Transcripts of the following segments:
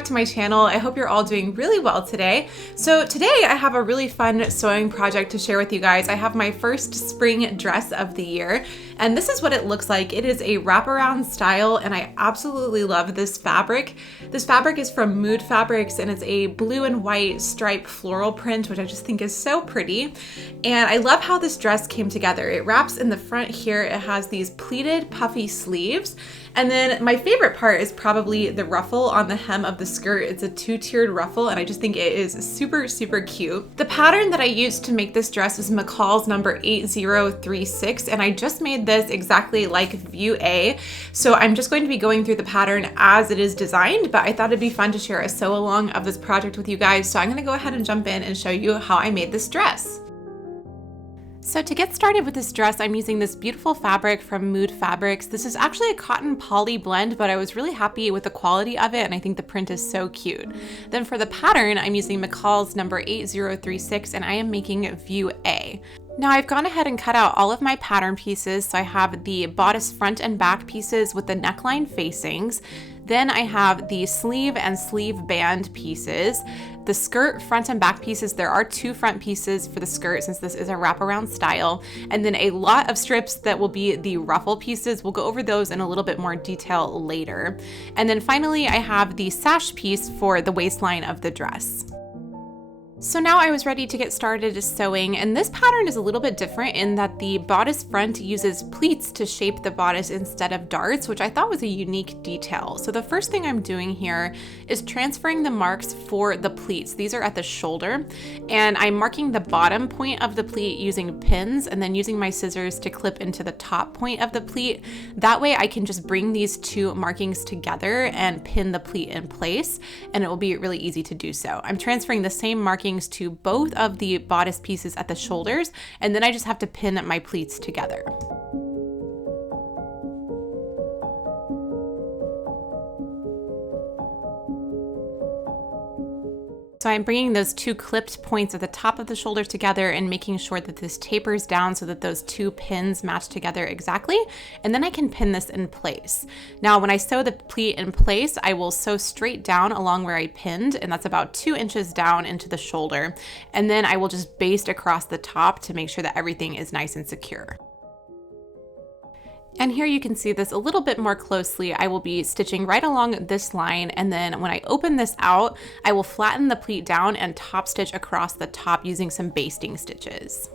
back to my channel. I hope you're all doing really well today. So today I have a really fun sewing project to share with you guys. I have my first spring dress of the year, and this is what it looks like. It is a wraparound style, and I absolutely love this fabric. This fabric is from Mood Fabrics, and it's a blue and white stripe floral print, which I just think is so pretty. And I love how this dress came together. It wraps in the front here. It has these pleated puffy sleeves. And then my favorite part is probably the ruffle on the hem of the skirt. It's a two-tiered ruffle, and I just think it is super, super cute. The pattern that I used to make this dress is McCalls number 8036, and I just made this exactly like View A. So I'm just going to be going through the pattern as it is designed, but I thought it'd be fun to share a sew along of this project with you guys. So I'm gonna go ahead and jump in and show you how I made this dress. So to get started with this dress, I'm using this beautiful fabric from Mood Fabrics. This is actually a cotton poly blend, but I was really happy with the quality of it, and I think the print is so cute. Then for the pattern, I'm using McCalls number 8036, and I am making View A. Now I've gone ahead and cut out all of my pattern pieces. So I have the bodice front and back pieces with the neckline facings. Then I have the sleeve and sleeve band pieces. The skirt front and back pieces, there are two front pieces for the skirt since this is a wraparound style. And then a lot of strips that will be the ruffle pieces. We'll go over those in a little bit more detail later. And then finally, I have the sash piece for the waistline of the dress. So now I was ready to get started sewing, and this pattern is a little bit different in that the bodice front uses pleats to shape the bodice instead of darts, which I thought was a unique detail. So the first thing I'm doing here is transferring the marks for the pleats. These are at the shoulder, and I'm marking the bottom point of the pleat using pins and then using my scissors to clip into the top point of the pleat. That way I can just bring these two markings together and pin the pleat in place, and it will be really easy to do so. I'm transferring the same markings to both of the bodice pieces at the shoulders, and then I just have to pin my pleats together. So I'm bringing those two clipped points at the top of the shoulder together and making sure that this tapers down so that those two pins match together exactly. And then I can pin this in place. Now, when I sew the pleat in place, I will sew straight down along where I pinned, and that's about 2 inches down into the shoulder. And then I will just baste across the top to make sure that everything is nice and secure. And here you can see this a little bit more closely. I will be stitching right along this line, and then when I open this out, I will flatten the pleat down and top stitch across the top using some basting stitches.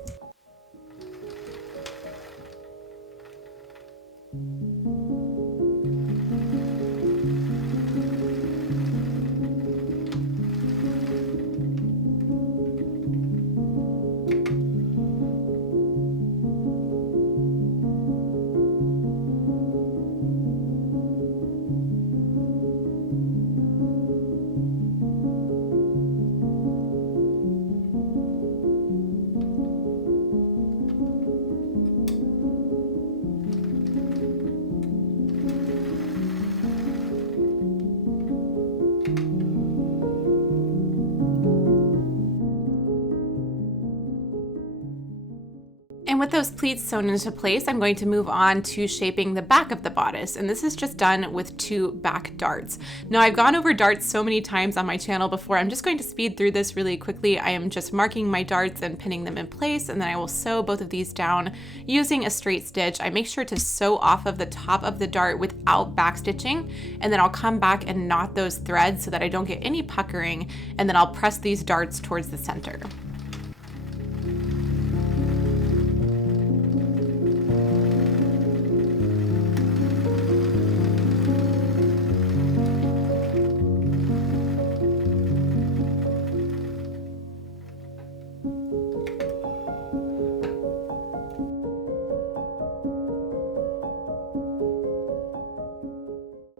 And with those pleats sewn into place, I'm going to move on to shaping the back of the bodice. And this is just done with 2 back darts. Now I've gone over darts so many times on my channel before. I'm just going to speed through this really quickly. I am just marking my darts and pinning them in place, and then I will sew both of these down using a straight stitch. I make sure to sew off of the top of the dart without back stitching, and then I'll come back and knot those threads so that I don't get any puckering, and then I'll press these darts towards the center.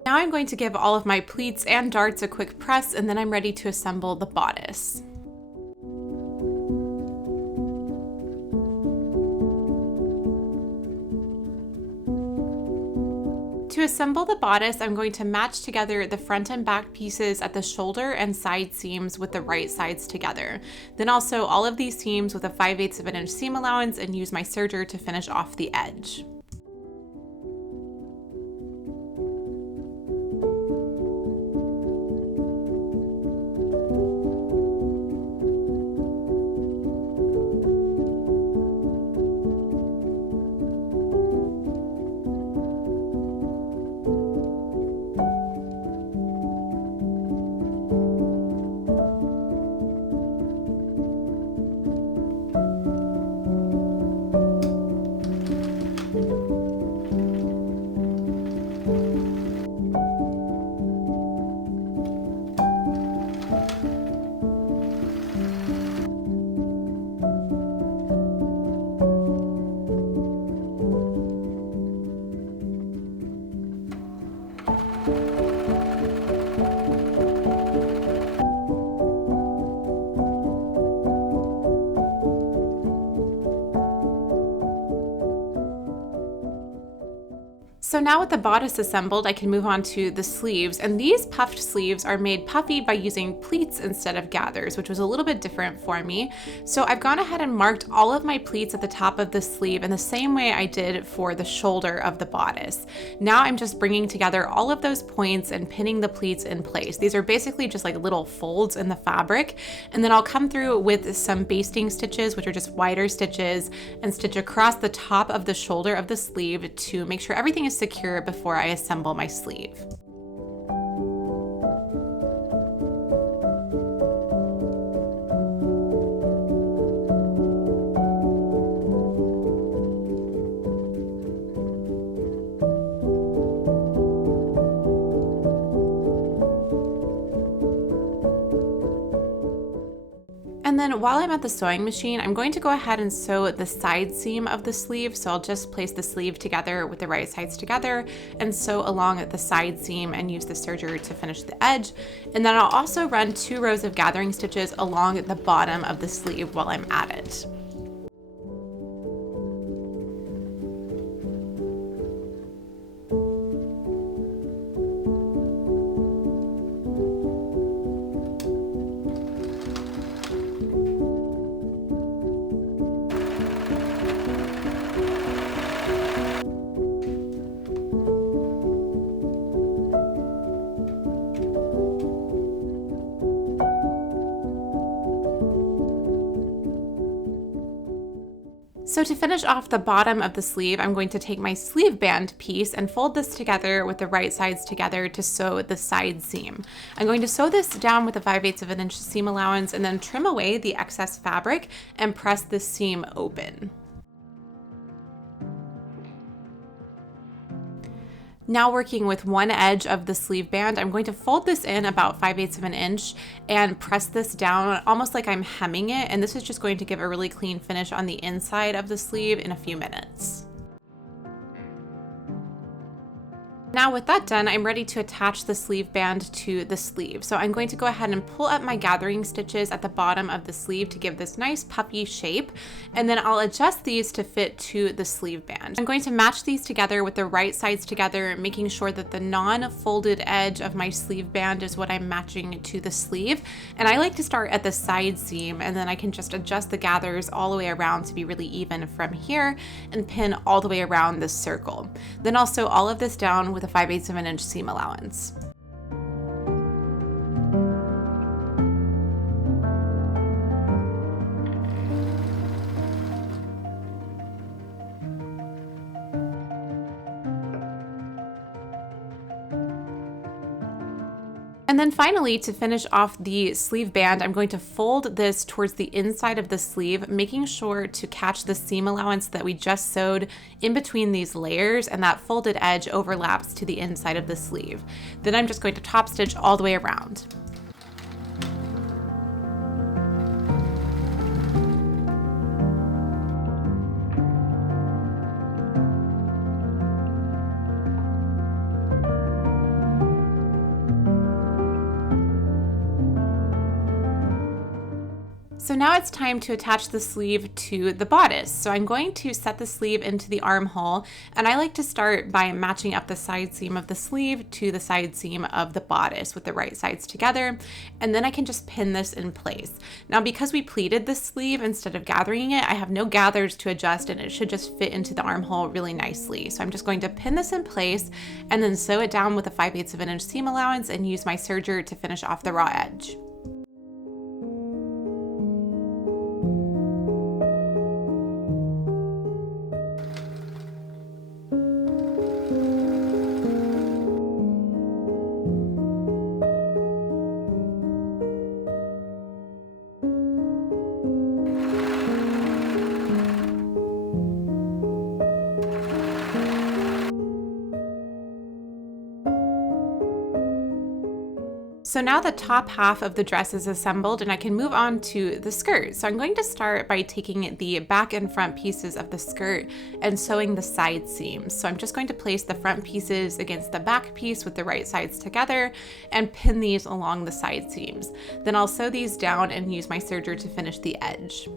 Now I'm going to give all of my pleats and darts a quick press, and then I'm ready to assemble the bodice. To assemble the bodice, I'm going to match together the front and back pieces at the shoulder and side seams with the right sides together. Then I'll sew all of these seams with a 5/8 of an inch seam allowance and use my serger to finish off the edge. So now with the bodice assembled, I can move on to the sleeves, and these puffed sleeves are made puffy by using pleats instead of gathers, which was a little bit different for me. So I've gone ahead and marked all of my pleats at the top of the sleeve in the same way I did for the shoulder of the bodice. Now I'm just bringing together all of those points and pinning the pleats in place. These are basically just like little folds in the fabric, and then I'll come through with some basting stitches, which are just wider stitches, and stitch across the top of the shoulder of the sleeve to make sure everything is secure before I assemble my sleeve. And then while I'm at the sewing machine, I'm going to go ahead and sew the side seam of the sleeve. So I'll just place the sleeve together with the right sides together and sew along the side seam and use the serger to finish the edge. And then I'll also run 2 rows of gathering stitches along the bottom of the sleeve while I'm at it. So to finish off the bottom of the sleeve, I'm going to take my sleeve band piece and fold this together with the right sides together to sew the side seam. I'm going to sew this down with a 5/8 of an inch seam allowance and then trim away the excess fabric and press the seam open. Now working with one edge of the sleeve band, I'm going to fold this in about 5/8 of an inch and press this down almost like I'm hemming it. And this is just going to give a really clean finish on the inside of the sleeve in a few minutes. Now with that done, I'm ready to attach the sleeve band to the sleeve. So I'm going to go ahead and pull up my gathering stitches at the bottom of the sleeve to give this nice puffy shape. And then I'll adjust these to fit to the sleeve band. I'm going to match these together with the right sides together, making sure that the non-folded edge of my sleeve band is what I'm matching to the sleeve. And I like to start at the side seam, and then I can just adjust the gathers all the way around to be really even from here and pin all the way around this circle. Then I'll sew all of this down with a 5/8 of an inch seam allowance. And then finally, to finish off the sleeve band, I'm going to fold this towards the inside of the sleeve, making sure to catch the seam allowance that we just sewed in between these layers, and that folded edge overlaps to the inside of the sleeve. Then I'm just going to top stitch all the way around. So now it's time to attach the sleeve to the bodice. So I'm going to set the sleeve into the armhole, and I like to start by matching up the side seam of the sleeve to the side seam of the bodice with the right sides together, and then I can just pin this in place. Now because we pleated the sleeve instead of gathering it, I have no gathers to adjust, and it should just fit into the armhole really nicely. So I'm just going to pin this in place and then sew it down with a 5/8 of an inch seam allowance and use my serger to finish off the raw edge. So now the top half of the dress is assembled, and I can move on to the skirt. So I'm going to start by taking the back and front pieces of the skirt and sewing the side seams. So I'm just going to place the front pieces against the back piece with the right sides together and pin these along the side seams. Then I'll sew these down and use my serger to finish the edge.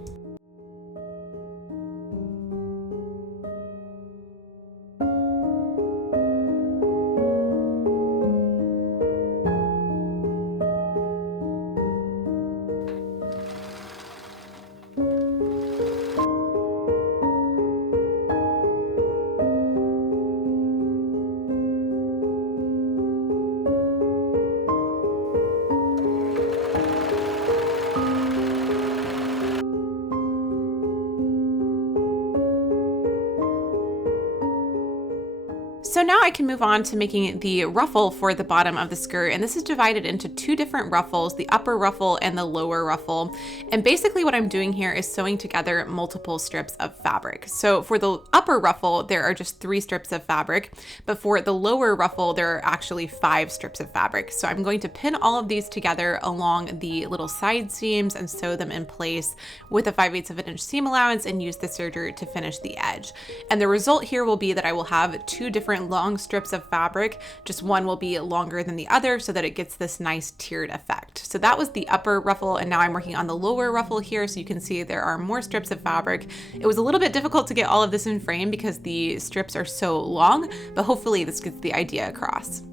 I can move on to making the ruffle for the bottom of the skirt, and this is divided into two different ruffles, the upper ruffle and the lower ruffle. And basically what I'm doing here is sewing together multiple strips of fabric. So for the upper ruffle, there are just 3 strips of fabric, but for the lower ruffle, there are actually 5 strips of fabric. So I'm going to pin all of these together along the little side seams and sew them in place with a 5/8 of an inch seam allowance and use the serger to finish the edge. And the result here will be that I will have 2 different long strips of fabric, just one will be longer than the other so that it gets this nice tiered effect. So that was the upper ruffle, and now I'm working on the lower ruffle here, so you can see there are more strips of fabric. It was a little bit difficult to get all of this in frame because the strips are so long, but hopefully this gets the idea across.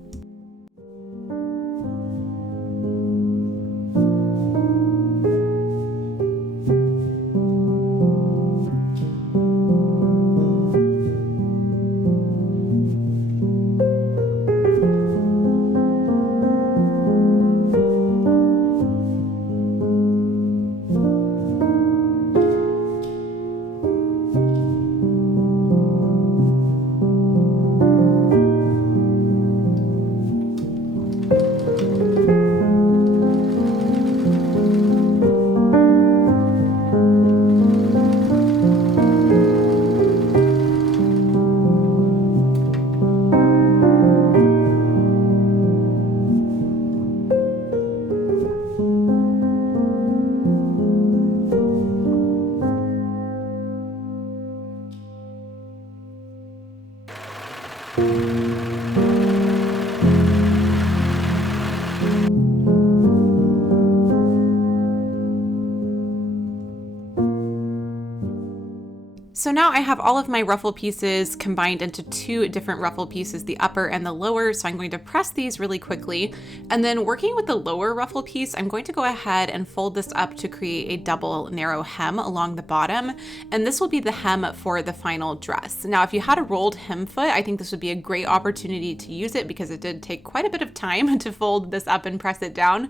So now I have all of my ruffle pieces combined into 2 different ruffle pieces, the upper and the lower. So I'm going to press these really quickly. And then working with the lower ruffle piece, I'm going to go ahead and fold this up to create a double narrow hem along the bottom. And this will be the hem for the final dress. Now, if you had a rolled hem foot, I think this would be a great opportunity to use it because it did take quite a bit of time to fold this up and press it down.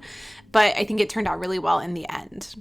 But I think it turned out really well in the end.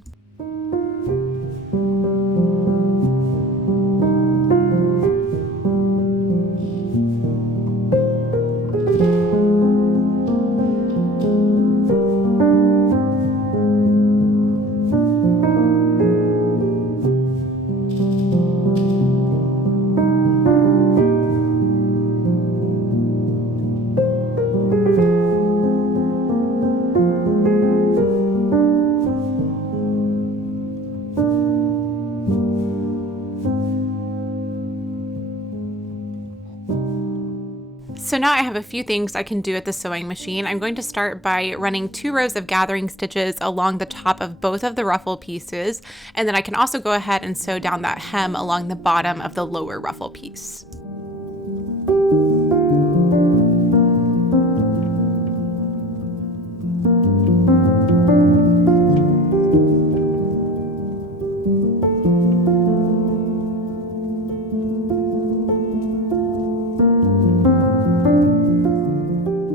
So now I have a few things I can do at the sewing machine. I'm going to start by running 2 rows of gathering stitches along the top of both of the ruffle pieces, and then I can also go ahead and sew down that hem along the bottom of the lower ruffle piece.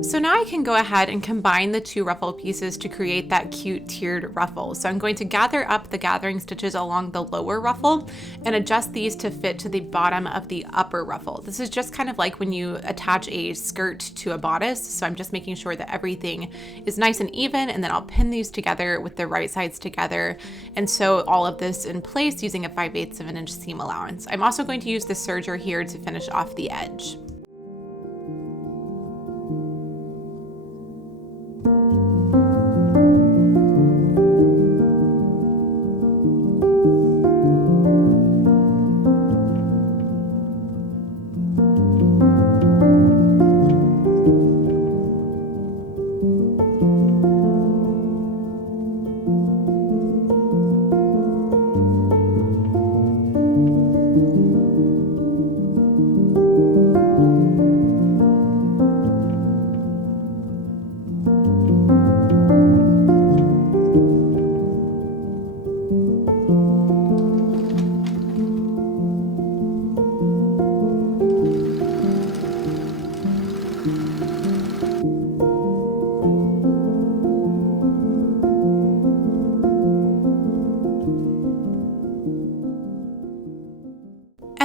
So now I can go ahead and combine the 2 ruffle pieces to create that cute tiered ruffle. So I'm going to gather up the gathering stitches along the lower ruffle and adjust these to fit to the bottom of the upper ruffle. This is just kind of like when you attach a skirt to a bodice. So I'm just making sure that everything is nice and even, and then I'll pin these together with the right sides together and sew all of this in place using a 5/8 of an inch seam allowance. I'm also going to use the serger here to finish off the edge.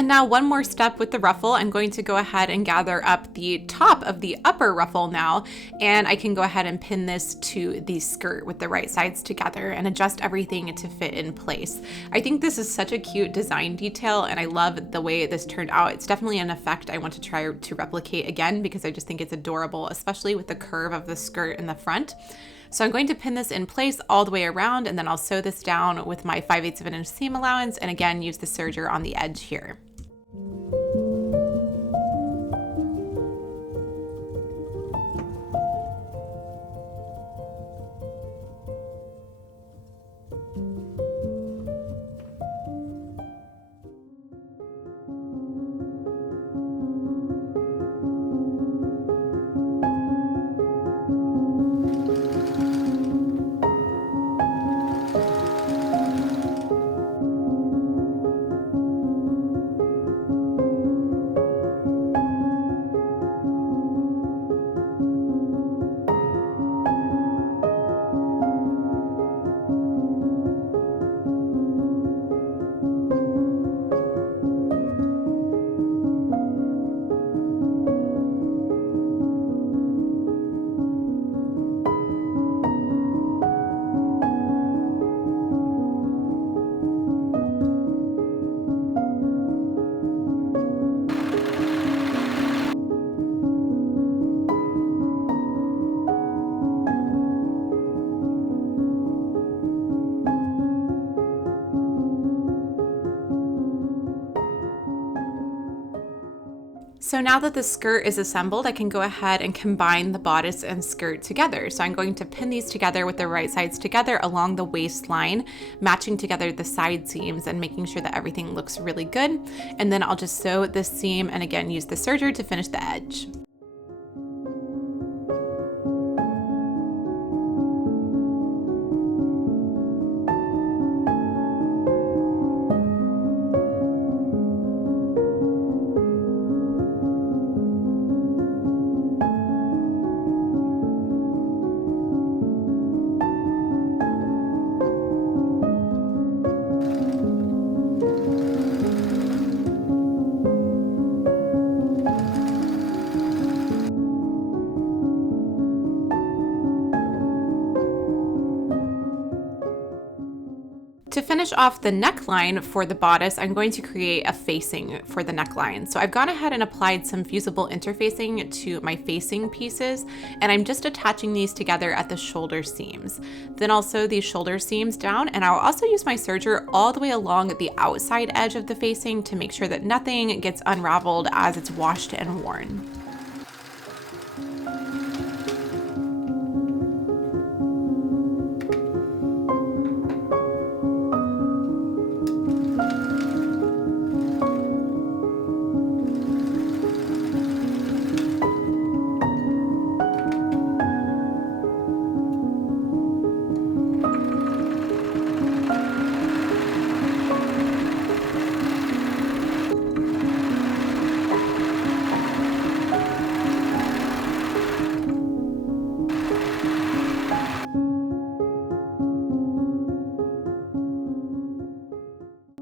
And now one more step with the ruffle. I'm going to go ahead and gather up the top of the upper ruffle now, and I can go ahead and pin this to the skirt with the right sides together and adjust everything to fit in place. I think this is such a cute design detail, and I love the way this turned out. It's definitely an effect I want to try to replicate again because I just think it's adorable, especially with the curve of the skirt in the front. So I'm going to pin this in place all the way around, and then I'll sew this down with my 5/8 of an inch seam allowance, and again use the serger on the edge here. So now that the skirt is assembled, I can go ahead and combine the bodice and skirt together. So I'm going to pin these together with the right sides together along the waistline, matching together the side seams and making sure that everything looks really good. And then I'll just sew this seam and again use the serger to finish the edge. To finish off the neckline for the bodice, I'm going to create a facing for the neckline. So I've gone ahead and applied some fusible interfacing to my facing pieces, and I'm just attaching these together at the shoulder seams. Then I'll sew these shoulder seams down, and I'll also use my serger all the way along the outside edge of the facing to make sure that nothing gets unraveled as it's washed and worn.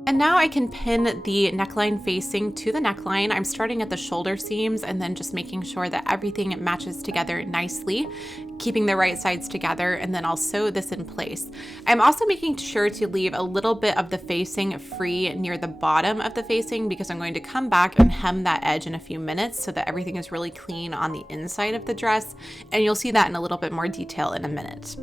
And now I can pin the neckline facing to the neckline. I'm starting at the shoulder seams and then just making sure that everything matches together nicely, keeping the right sides together, and then I'll sew this in place. I'm also making sure to leave a little bit of the facing free near the bottom of the facing because I'm going to come back and hem that edge in a few minutes so that everything is really clean on the inside of the dress, and you'll see that in a little bit more detail in a minute.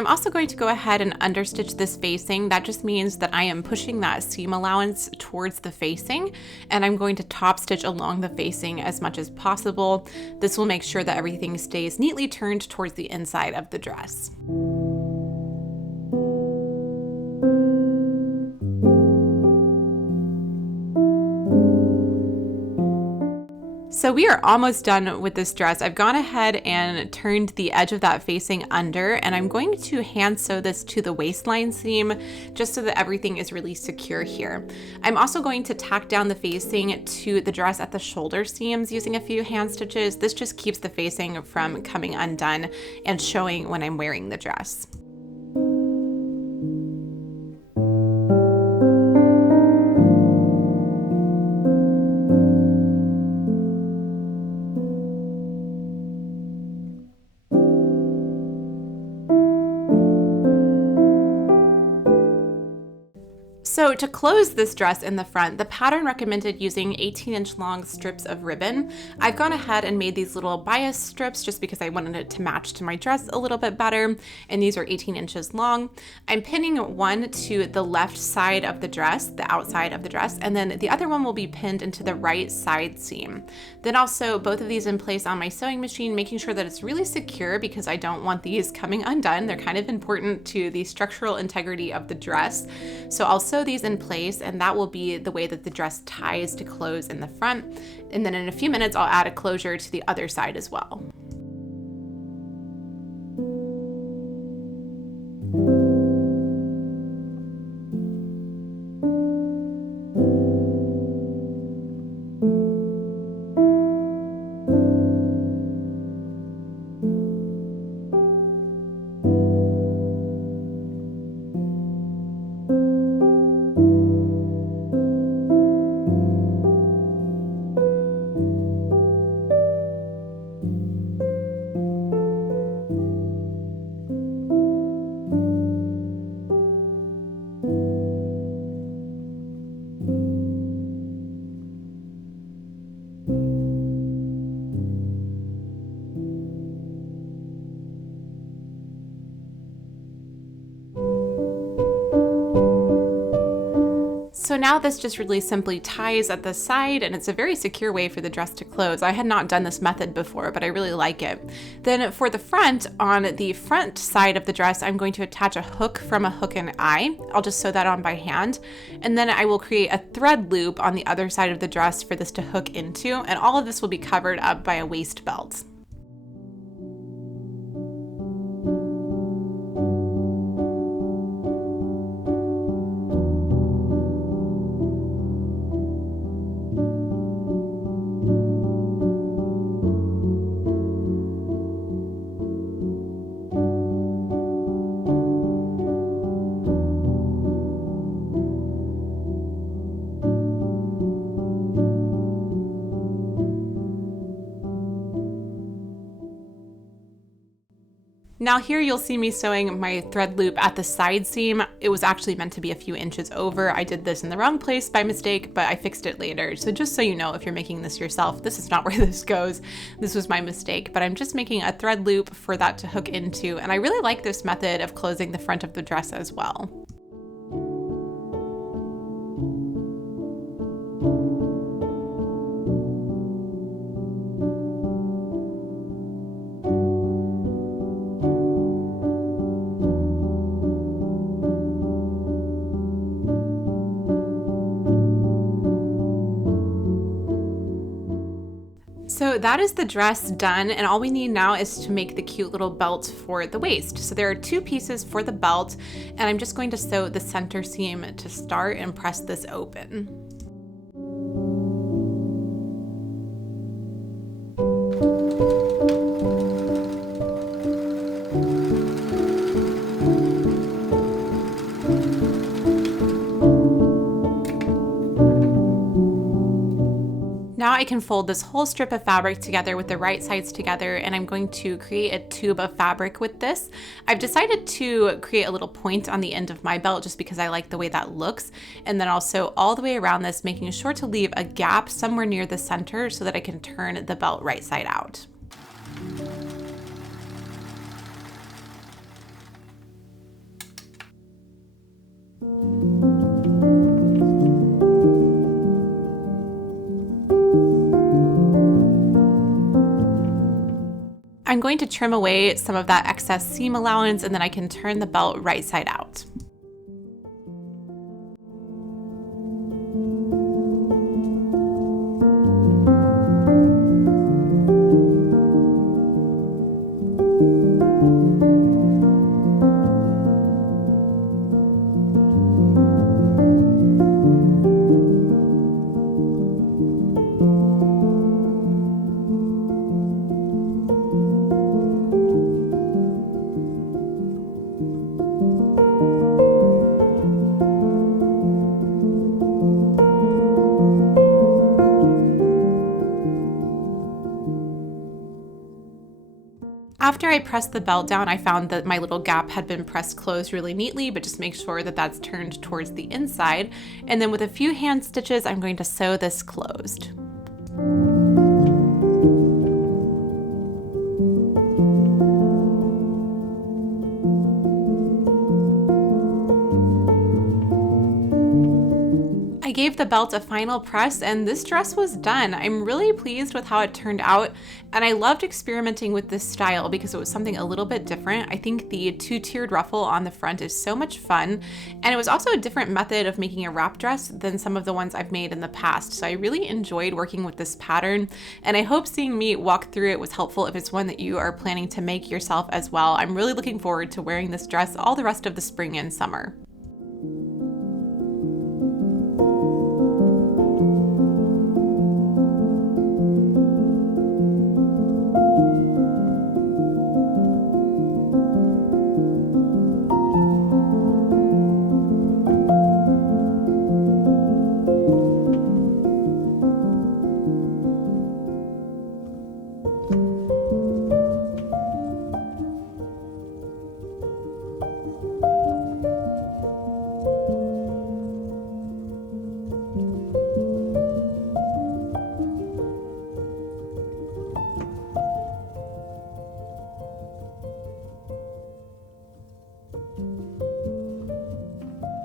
I'm also going to go ahead and understitch this facing. That just means that I am pushing that seam allowance towards the facing, and I'm going to top stitch along the facing as much as possible. This will make sure that everything stays neatly turned towards the inside of the dress. So we are almost done with this dress. I've gone ahead and turned the edge of that facing under, and I'm going to hand sew this to the waistline seam just so that everything is really secure here. I'm also going to tack down the facing to the dress at the shoulder seams using a few hand stitches. This just keeps the facing from coming undone and showing when I'm wearing the dress. So to close this dress in the front, the pattern recommended using 18-inch long strips of ribbon. I've gone ahead and made these little bias strips just because I wanted it to match to my dress a little bit better, and these are 18 inches long. I'm pinning one to the left side of the dress, the outside of the dress, and then the other one will be pinned into the right side seam. Then I'll sew both of these in place on my sewing machine, making sure that it's really secure because I don't want these coming undone. They're kind of important to the structural integrity of the dress. So I'll sew these in place, and that will be the way that the dress ties to close in the front. And then in a few minutes, I'll add a closure to the other side as well. So now this just really simply ties at the side, and it's a very secure way for the dress to close. I had not done this method before, but I really like it. Then for the front, on the front side of the dress, I'm going to attach a hook from a hook and eye. I'll just sew that on by hand. And then I will create a thread loop on the other side of the dress for this to hook into, and all of this will be covered up by a waist belt. Now here you'll see me sewing my thread loop at the side seam. It was actually meant to be a few inches over. I did this in the wrong place by mistake, but I fixed it later. So just so you know, if you're making this yourself, this is not where this goes. This was my mistake, but I'm just making a thread loop for that to hook into. And I really like this method of closing the front of the dress as well. So that is the dress done, and all we need now is to make the cute little belt for the waist. So there are two pieces for the belt, and I'm just going to sew the center seam to start and press this open. Now I can fold this whole strip of fabric together with the right sides together, and I'm going to create a tube of fabric with this. I've decided to create a little point on the end of my belt just because I like the way that looks, and then I'll sew all the way around this, making sure to leave a gap somewhere near the center so that I can turn the belt right side out. I'm going to trim away some of that excess seam allowance, and then I can turn the belt right side out. After I pressed the belt down, I found that my little gap had been pressed closed really neatly, but just make sure that that's turned towards the inside. And then with a few hand stitches, I'm going to sew this closed. I gave the belt a final press and this dress was done. I'm really pleased with how it turned out, and I loved experimenting with this style because it was something a little bit different. I think the two-tiered ruffle on the front is so much fun, and it was also a different method of making a wrap dress than some of the ones I've made in the past. So I really enjoyed working with this pattern, and I hope seeing me walk through it was helpful if it's one that you are planning to make yourself as well. I'm really looking forward to wearing this dress all the rest of the spring and summer.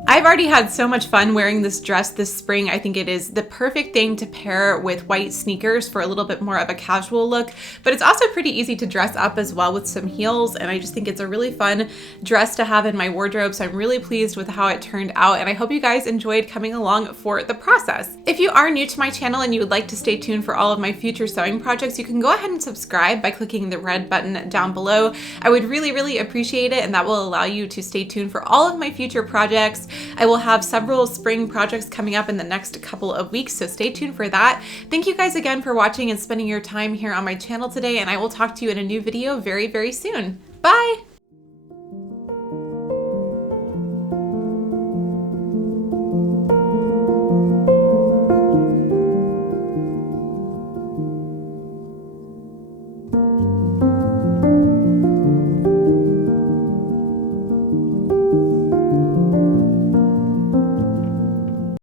I've already had so much fun wearing this dress this spring. I think it is the perfect thing to pair with white sneakers for a little bit more of a casual look, but it's also pretty easy to dress up as well with some heels, and I just think it's a really fun dress to have in my wardrobe, so I'm really pleased with how it turned out, and I hope you guys enjoyed coming along for the process. If you are new to my channel and you would like to stay tuned for all of my future sewing projects, you can go ahead and subscribe by clicking the red button down below. I would really appreciate it, and that will allow you to stay tuned for all of my future projects. I will have several spring projects coming up in the next couple of weeks, so stay tuned for that. Thank you guys again for watching and spending your time here on my channel today, and I will talk to you in a new video very soon. Bye!